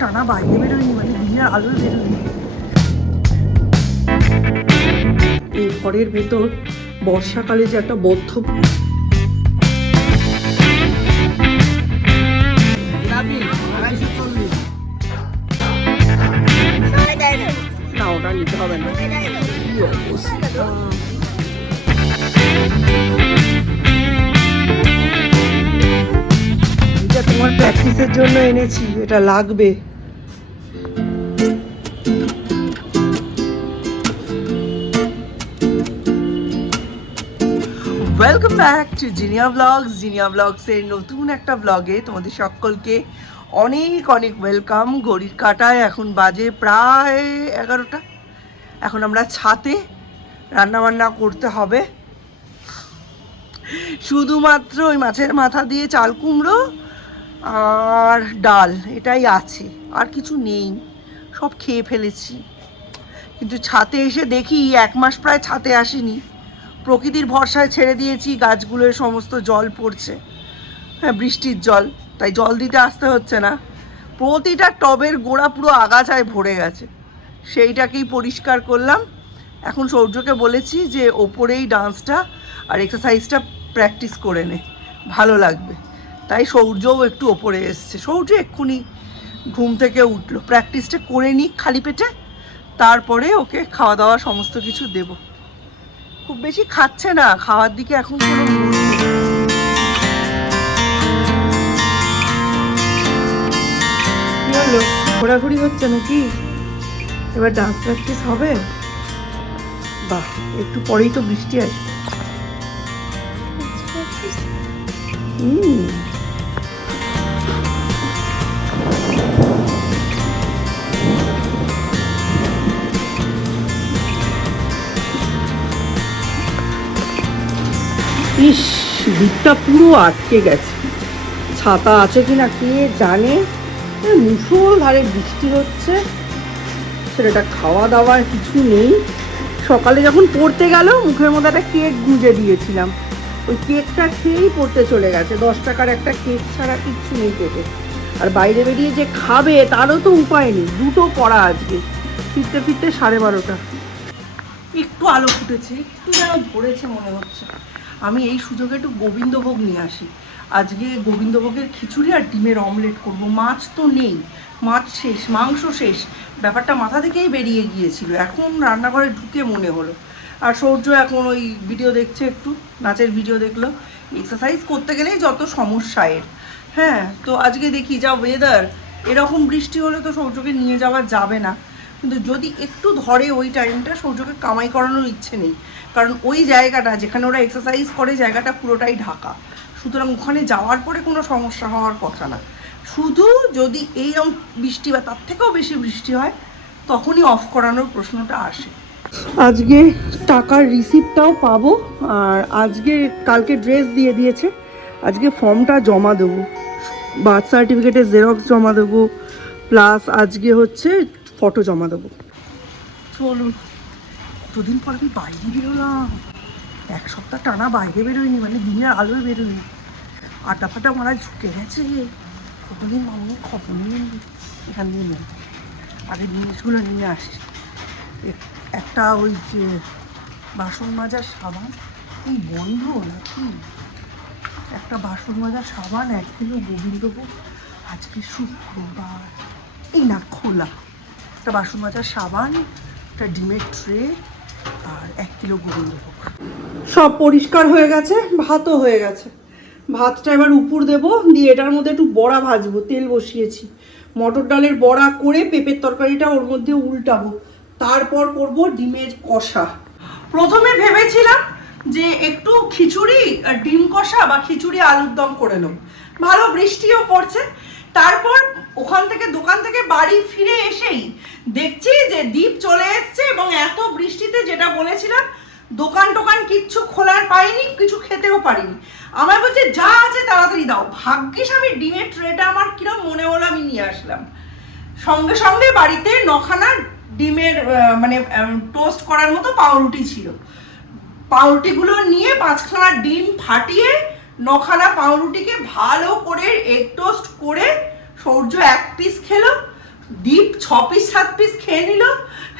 টানা বাইরে বেরোয়নি মানে দিনের আলোয় বেরোয়নি। এই ঘরের ভেতর বর্ষাকালে যে একটা বদ্ধ ওটা নিতে হবে না। তোমার প্র্যাকটিসের জন্য এনেছি, এটা লাগবে। Welcome back to Jinia blogs Jinia ব্লগসের নতুন একটা ব্লগে তোমাদের সকলকে অনেক অনেক ওয়েলকাম ঘড়ির কাটায় এখন বাজে প্রায় এগারোটা। এখন আমরা ছাতে রান্নাবান্না করতে হবে। শুধুমাত্র ওই মাছের মাথা দিয়ে চাল কুমড়ো আর ডাল, এটাই আছে। আর কিছু নেই। সব খেয়ে ফেলেছি। কিন্তু ছাতে এসে দেখি এক মাস প্রায় ছাতে আসিনি। প্রকৃতির ভরসায় ছেড়ে দিয়েছি, গাছগুলোর সমস্ত জল পড়ছে। হ্যাঁ বৃষ্টির জল, তাই জল দিতে আসতে হচ্ছে না। প্রতিটা টবের গোড়া পুরো আগাছায় ভরে গেছে। সেইটাকেই পরিষ্কার করলাম। এখন সৌর্যকে বলেছি যে ওপরেই ডান্সটা আর এক্সারসাইজটা প্র্যাকটিস করে নে। ভালো লাগবে। তাই সৌর্যও একটু ওপরে এসছে। সৌর্য এক্ষুনি ঘুম থেকে উঠল। প্র্যাকটিসটা করে নিক খালি পেটে, তারপরে ওকে খাওয়া দাওয়া সমস্ত কিছু দেব। খুব বেশি খাচ্ছে না। খাওয়ার দিকে এখন কোনো নেই। হলো? ঘোরাঘুরি হচ্ছে নাকি? এবার ডান্স প্র্যাকটিস হবে? বাহ একটু পরেই তো বৃষ্টি আসবে। হুম। দিকটা পুরো আটকে গেছে। ছাতা আছে কিনা কে জানে? এ, মুষলধারে বৃষ্টি হচ্ছে। ছেলেটা খাওয়া দাওয়ার কিছু নেই। সকালে যখন পড়তে গেল মুখের মধ্যে একটা কেক গুঁজে দিয়েছিলাম। ওই কেকটা খেয়েই পড়তে চলে গেছে। দশ টাকার একটা কেক ছাড়া কিচ্ছু নেই পেটে। আর বাইরে বেরিয়ে যে খাবে তারও তো উপায় নেই। দুটো পড়া আজকে। ফিরতে ফিরতে সাড়ে বারোটা। একটু আলো ফুটেছে একটু যেন ভরেছে মনে হচ্ছে। আমি এই সুযোগে একটু গোবিন্দভোগ নিয়ে আসি। আজকে গোবিন্দভোগের খিচুড়ি আর ডিমের অমলেট করব। মাছ তো নেই, মাছ শেষ, মাংস শেষ। ব্যাপারটা মাথা থেকেই বেরিয়ে গিয়েছিল। এখন রান্নাঘরে ঢুকে মনে হলো। আর সৌর্য এখন ওই ভিডিও দেখছে একটু, নাচের ভিডিও দেখল। এক্সারসাইজ করতে গেলেই যত সমস্যা এর। হ্যাঁ তো আজকে দেখি যা ওয়েদার এরকম বৃষ্টি হলে তো সৌর্যকে নিয়ে যাওয়া যাবে না। কিন্তু যদি একটু ধরে ওই টাইমটা সৌর্যকে কামাই করানোর ইচ্ছে নেই, কারণ ওই জায়গাটা যেখানে ওরা এক্সারসাইজ করে জায়গাটা পুরোটাই ঢাকা। সুতরাং ওখানে যাওয়ার পরে কোনো সমস্যা হওয়ার কথা না। শুধু যদি এইরকম বৃষ্টি বা তার থেকেও বেশি বৃষ্টি হয়, তখনই অফ করানোর প্রশ্নটা আসে। আজকে টাকার রিসিপ্টটাও পাবো, আর আজকে কালকে ড্রেস দিয়ে দিয়েছে। আজকে ফর্মটা জমা দেবো। বার্থ সার্টিফিকেটের জেরক্স জমা দেবো প্লাস আজকে হচ্ছে ফটো জমা দেবো। চলুন কতদিন পর আমি বাইরে বেরোলাম। এক সপ্তাহ টানা বাইরে বেরোয়নি মানে দিনের আলোয় বেরোয়নি। আটা ফাটা মারা ঝুঁকে গেছে। কতদিন মামনি খবর নিয়ে এখান দিয়ে নেই আগে জিনিসগুলো নিয়ে আসি। এক- একটা ওই যে বাসন মাজার সাবান, এই বন্ধ নাকি একটা বাসন মাজার সাবান, এক কিলো গোবিন্দভোগ, আজকে শুক্রবার। এই না, খোলা। একটা বাসন মাজার সাবান একটা ডিমের ট্রে আর এক কিলো গোবিন্দভোগ সব পরিষ্কার হয়ে গেছে ভাতও হয়ে গেছে। ভাতটা এবার উপর দেব দিয়ে এটার মধ্যে একটু বড়া ভাজবো তেল বসিয়েছি। মটর ডালের বড়া করে পেঁপের তরকারিটা ওর মধ্যে উল্টাবো। তারপর করব ডিমের কষা। প্রথমে ভেবেছিলাম যে একটু খিচুড়ি ডিম কষা বা খিচুড়ি আলুর দম করে নেব। ভালো বৃষ্টিও পড়ছে তারপর ওখান থেকে, দোকান থেকে বাড়ি ফিরে এসেই দেখছি যে দ্বীপ চলে এসছে এবং এত বৃষ্টিতে যেটা বলেছিলাম, দোকান টোকান কিচ্ছু খোলার পাইনি, কিছু খেতেও পারিনি। আমার বলছে, যা আছে তাড়াতাড়ি দাও। ভাগ্যিস আমি ডিমের ট্রেটা আমার কিরম মনে হলো আমি নিয়ে আসলাম। সঙ্গে সঙ্গে বাড়িতে নখানা ডিমের মানে টোস্ট করার মতো পাউরুটি ছিল। পাউরুটিগুলো নিয়ে পাঁচখানা ডিম ফাটিয়ে নখানা পাউরুটিকে ভালো করে এগ টোস্ট করে সৌর্য এক পিস খেলো ডিপ ছ পিস সাত পিস খেয়ে নিল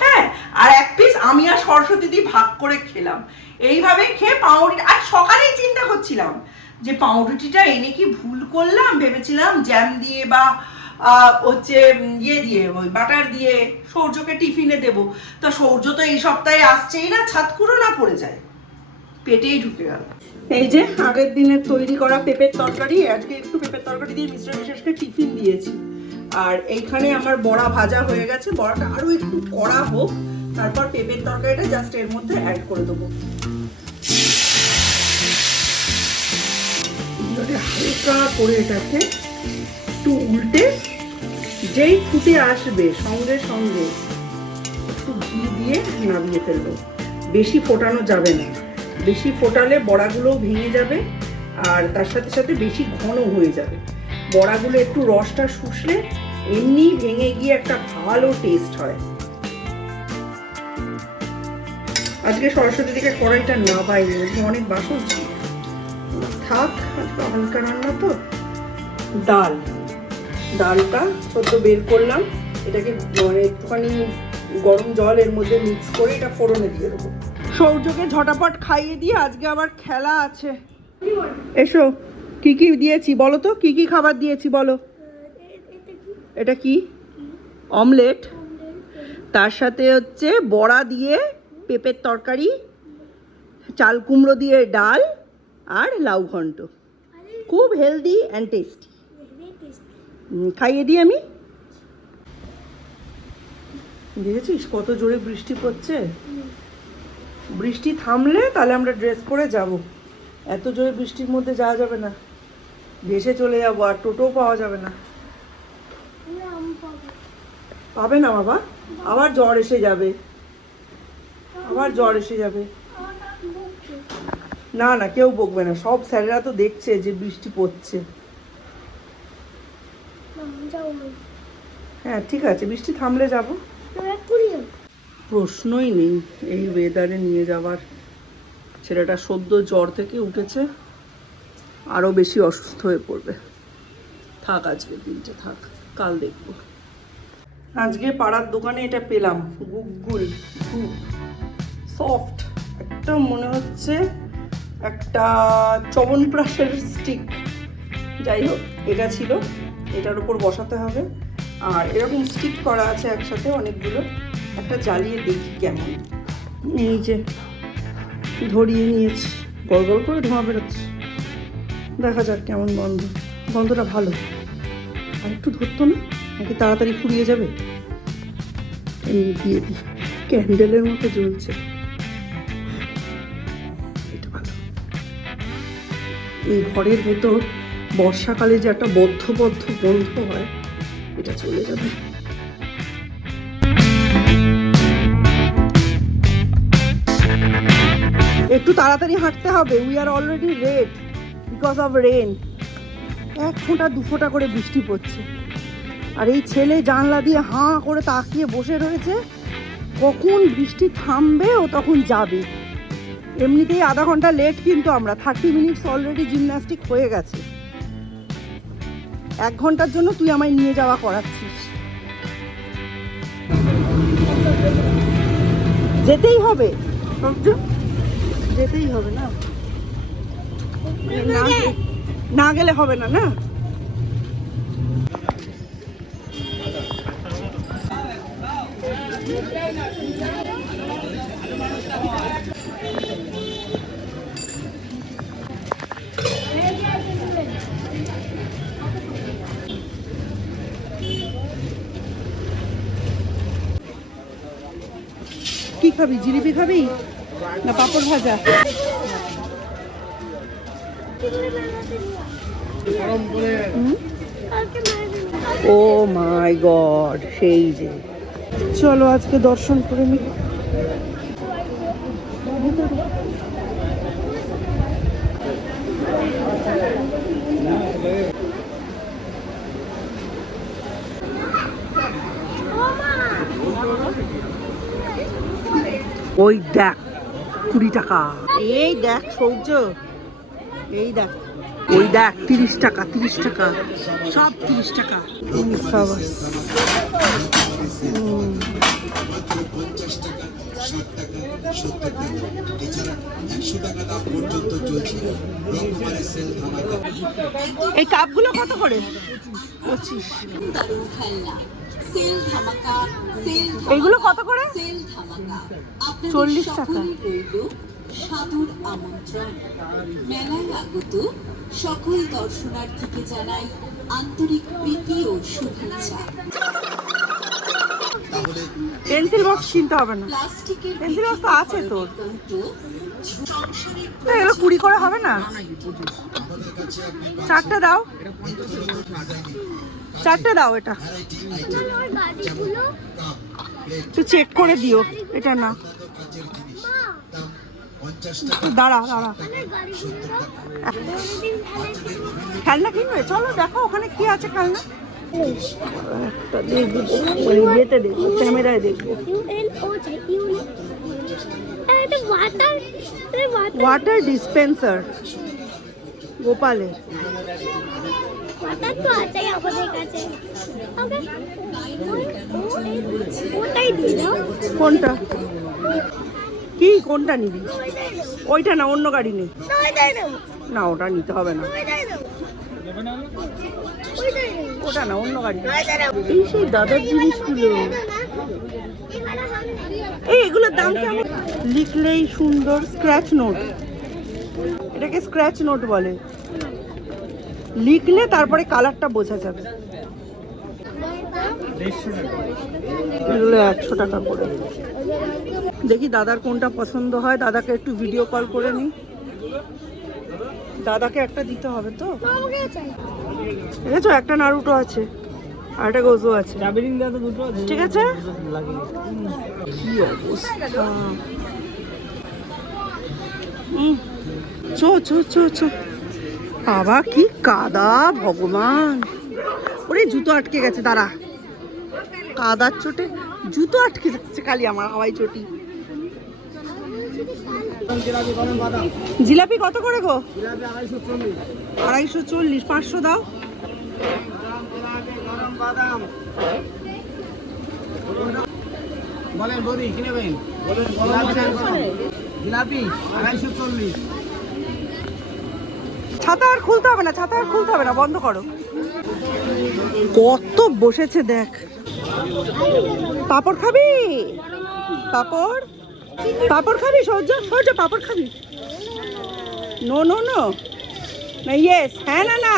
হ্যাঁ আর এক পিস আমি আর সরস্বতী দি ভাগ করে খেলাম। এইভাবে খেয়ে পাউরুটি, আর সকালেই চিন্তা করছিলাম যে পাউরুটিটা এনে কি ভুল করলাম? ভেবেছিলাম জ্যাম দিয়ে বা হচ্ছে ইয়ে দিয়ে, ওই বাটার দিয়ে সৌর্যকে টিফিনে দেবো। তা সৌর্য তো এই সপ্তাহে আসছেই না ছাতকুড়ো না পড়ে যায়। পেটেই ঢুকে গেল। এই যে আগের দিনের তৈরি করা পেঁপের তরকারি, আজকে একটু পেঁপের তরকারি দিয়ে মিশ্র বিশেষকে টিফিন দিয়েছি। আর এইখানে আমার বড়া ভাজা হয়ে গেছে, বড়াটা আরও একটু কড়া হোক, তারপর পেঁপের তরকারিটা জাস্ট এর মধ্যে অ্যাড করে দেবো। হালকা করে এটাকে একটু উল্টে, যেই ফুটে আসবে, সঙ্গে সঙ্গে একটু ঘি দিয়ে নামিয়ে ফেলব। বেশি ফোটানো যাবে না। বেশি ফোটালে বড়াগুলো ভেঙে যাবে আর তার সাথে সাথে বেশি ঘন হয়ে যাবে। বড়াগুলো একটু রসটা শুষলে এমনি ভেঙে গিয়ে একটা ভালো টেস্ট হয়। আজকে সরস্বতী দিকে কড়াইটা না বাইরে অনেক বাসন ছিল। থাক, আজকে হালকা রান্না তো। ডাল। ডালটা ছোট্ট বের করলাম। এটাকে মানে একটুখানি গরম জল এর মধ্যে মিক্স করে এটা ফোড়নে দিয়ে দেবো। সৌর্যকে ঝটাপট খাইয়ে দিয়ে আজকে আবার খেলা আছে। এসো, কি কি দিয়েছি বলো তো? কি কি খাবার দিয়েছি বলো? এটা কি? অমলেট। তার সাথে হচ্ছে বড়া দিয়ে পেঁপের তরকারি, চাল কুমড়ো দিয়ে ডাল আর লাউ ঘন্ট। খুব হেলদি অ্যান্ড টেস্টি খাইয়ে দিই আমি। দেখেছিস কত জোরে বৃষ্টি পড়ছে? বৃষ্টি থামলে তাহলে আমরা ড্রেস পরে যাব। এত জোরে বৃষ্টির মধ্যে যাওয়া যাবে না। ভেসে চলে যাব আর টোটোও পাওয়া যাবে না। পাবে না বাবা? আবার জ্বর এসে যাবে। আবার জ্বর এসে যাবে। না না কেউ বকবে না। সব স্যারেরা তো দেখছে যে বৃষ্টি পড়ছে। হ্যাঁ ঠিক আছে বৃষ্টি থামলে যাব। প্রশ্নই নেই এই ওয়েদারে নিয়ে যাওয়ার। ছেলেটা সদ্য জ্বর থেকে উঠেছে, আরও বেশি অসুস্থ হয়ে পড়বে। থাক আজকে দিনটা, থাক, কাল দেখব। আজকে পাড়ার দোকানে এটা পেলাম, গুগগুল ধূপ সফট একদম মনে হচ্ছে একটা চবনপ্রাশের স্টিক যাই হোক, এটা ছিল, এটার উপর বসাতে হবে। আর এরকম স্টিক করা আছে একসাথে অনেকগুলো। একটা জ্বালিয়ে দেখি কেমন। এই যে ধরিয়ে নিয়েছি। গল গল করে ধোঁয়া বেরোচ্ছে। দেখা যাক কেমন গন্ধ। গন্ধটা ভালো। আর একটু ধরতো না? নাকি তাড়াতাড়ি ফুরিয়ে যাবে? এই দিয়ে দিই। ক্যান্ডেলের মতো জ্বলছে। এই ঘরের ভেতর বর্ষাকালে যে একটা বদ্ধ বদ্ধ গন্ধ হয়, এটা চলে যাবে। তাড়াতাড়ি হাঁটতে হবে। We are already wet because of rain এক ফোঁটা, দু ফোঁটা করে বৃষ্টি পড়ছে। আর এই ছেলে জানলা দিয়ে হাঁ করে তাকিয়ে বসে রয়েছে। কখন বৃষ্টি থামবে ও তখন যাবে। এমনিতেই আধা ঘণ্টা লেট কিন্তু আমরা। থার্টি মিনিটস অলরেডি জিমন্যাস্টিক হয়ে গেছে। এক ঘণ্টার জন্য তুই আমায় নিয়ে যাওয়া করাচ্ছিস। যেতেই হবে। যেতেই হবে না। না গেলে হবে না না? কি খাবি? জিলিপি খাবি? না পাপড় ভাজা? ও মাই গড সেই যে চলো আজকে দর্শন করে নি ওই দেখ কুড়ি টাকা। এই দেখ সৌর্য। এই দেখ। ওই দেখ তিরিশ টাকা তিরিশ টাকা। সব তিরিশ টাকা। এই কাপগুলো কত করে? পঁচিশ। সেল ধামাকা সেল এইগুলো কত করে? সেল ধামাকা। আপনাদের 40 টাকা। রইল সাদর আমন্ত্রণ। মেলায় আগত সকল দর্শনার্থীকে জানাই আন্তরিক প্রীতি ও শুভেচ্ছা। পেন্সিল বক্স কিনতে হবে না। পেন্সিল বক্স তো আছে তোর। এগুলো কুড়ি করে হবে না? চারটে দাও। চারটে দাও এটা। একটু চেক করে দিও এটা না। দাঁড়া দাঁড়া। খেলনা কিনবে? চলো দেখো ওখানে আছে খেলনা। ক্যামেরায় ওয়াটার ডিসপেন্সার গোপালের। কোনটা? কি, কোনটা নিবি? ওইটা না, অন্য গাড়ি নে। না, ওটা নিতে হবে না। ওটা না, অন্য গাড়ি এই সেই দাদার জিনিসগুলো। এই, এগুলোর দাম কেমন? লিখলেই সুন্দর স্ক্র্যাচ নোট এটাকে স্ক্র্যাচ নোট বলে। লিখলে তারপরে কালারটা বোঝা যাবে। এগুলো একশো টাকা করে। দেখি দাদার কোনটা পছন্দ হয়। দাদাকে একটু ভিডিও কল করে নিই। দাদাকে একটা দিতে হবে তো? দেখেছ, একটা নারুটো আছে আর একটা গোজো আছে। ঠিক আছে? বাবা, কি কাদা, ভগবান। ওরে, জুতো আটকে গেছে, দাঁড়া। কাদার চোটে জুতো আটকে যাচ্ছে খালি আমার হাওয়াই চটি। জিলাপি কত করে গো? আড়াইশো চল্লিশ, পাঁচশো দাও। বলেন বৌদি কি নেবেন জিলাপি, আড়াইশো চল্লিশ। ছাতা আর খুলতে হবে না, ছাতা আর খুলতে হবে না, বন্ধ করো। কত বসেছে দেখ। পাপড় খাবি? পাপড়? পাপড় খাবি? সহ্য সহ্য পাপড় খাবি। No no no. ইয়েস হ্যাঁ না না।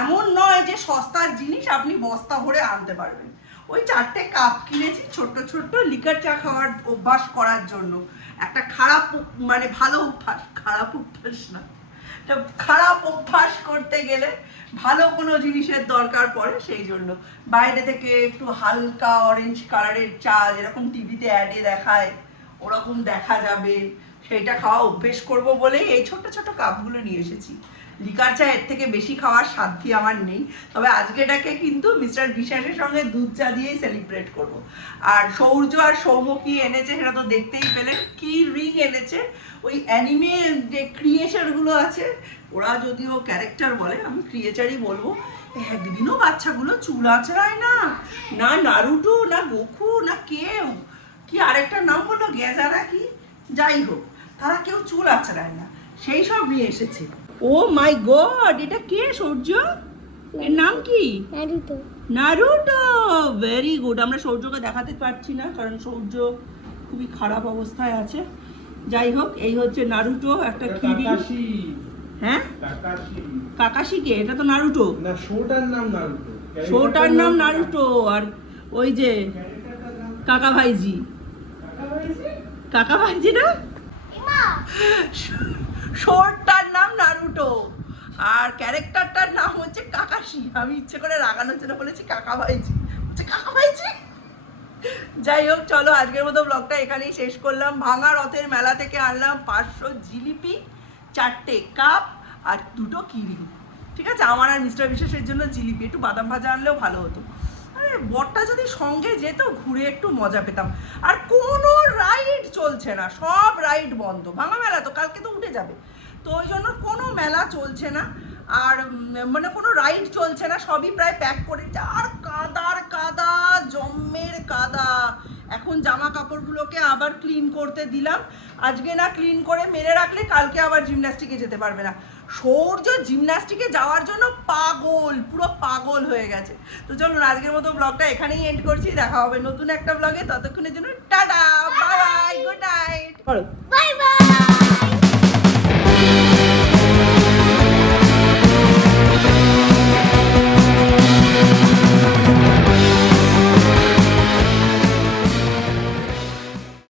এমন নয় যে সস্তার জিনিস আপনি বস্তা ভরে আনতে পারবেন। ওই চারটে কাপ কিনেছি ছোট্ট ছোট্ট লিকার চা খাওয়ার অভ্যাস করার জন্য। একটা খারাপ মানে ভালো অভ্যাস, খারাপ অভ্যাস না। একটা খারাপ অভ্যাস করতে গেলে ভালো কোনো জিনিসের দরকার পড়ে সেই জন্য। বাইরে থেকে একটু হালকা অরেঞ্জ কালারের চা যেরকম টিভিতে অ্যাডে দেখায়, ওরকম দেখা যাবে। সেইটা খাওয়া অভ্যেস করব বলেই এই ছোট ছোট কাপগুলো নিয়ে এসেছি। লিকার চা এর থেকে বেশি খাওয়ার সাধ্যি আমার নেই। তবে আজকেটাকে কিন্তু মিস্টার বিশ্বাসের সঙ্গে দুধ চা দিয়েই সেলিব্রেট করব। আর সৌর্য আর সৌম কি এনেছে, সেটা তো দেখতেই পেলেন। কি রিং এনেছে? ওই অ্যানিমে যে ক্রিয়েচারগুলো আছে, ওরা যদিও ক্যারেক্টার বলে, আমি ক্রিয়েচারই বলব। একদিনও বাচ্চাগুলো চুল আঁচড়ায় না। না নারুটো, না গোকু, না কেউ। কি আরেকটা নাম বলল? গেজারা কি? যাই হোক, তারা কেউ চুল আঁচড়ায় না। সেই সব নিয়ে এসেছে। ও মাই গড এটা কে সূর্য? এর নাম কি? নারুটো। ভেরি গুড আমরা সূর্যকে দেখাতে পারছি না কারণ সূর্য খুবই খারাপ অবস্থায় আছে। যাই হোক এই হচ্ছে নারুটো একটা কিরি হ্যাঁ? কাকাশি। কে? এটা তো নারুটো। না শোটার নাম নারুটো। শোটার নাম নারুটো আর ওই যে কাকা ভাইজি। কাকা ভাইজি? না? শোরটার নাম নারুটো। আর ক্যারেক্টারটার নাম হচ্ছে কাকাশি। আমি ইচ্ছে করে রাগানোর জন্য বলেছি কাকা ভাইজি হচ্ছে কাকা ভাইজি যাই হোক, চলো আজকের মতো ব্লগটা এখানেই শেষ করলাম। ভাঙা রথের মেলা থেকে আনলাম পাঁচশো জিলিপি, চারটে কাপ আর দুটো কিরিং। ঠিক আছে? আমার আর মিস্টার বিশেষের জন্য জিলিপি। একটু বাদাম ভাজা আনলেও ভালো হতো। আরে, বরটা যদি সঙ্গে যেত, ঘুরে একটু মজা পেতাম। আর কোনো রাইড চলছে না। সব রাইড বন্ধ। ভাঙা মেলা তো, কালকে তো উঠে যাবে। তো ওই জন্য কোনো মেলা চলছে না। আর মানে কোনো রাইড চলছে না সবই প্রায় প্যাক করে আর কাদার কাদা জম্মের কাদা। এখন জামা কাপড়গুলোকে আবার ক্লিন করতে দিলাম। আজকে না ক্লিন করে মেরে রাখলে কালকে আবার জিমন্যাস্টিকে যেতে পারবে না। সৌর্য জিমন্যাস্টিকে যাওয়ার জন্য পাগল পুরো পাগল হয়ে গেছে। তো চলুন আজকের মতো ব্লগটা এখানেই এন্ড করছি। দেখা হবে নতুন একটা ব্লগে ততক্ষণের জন্য ta ta bye bye good night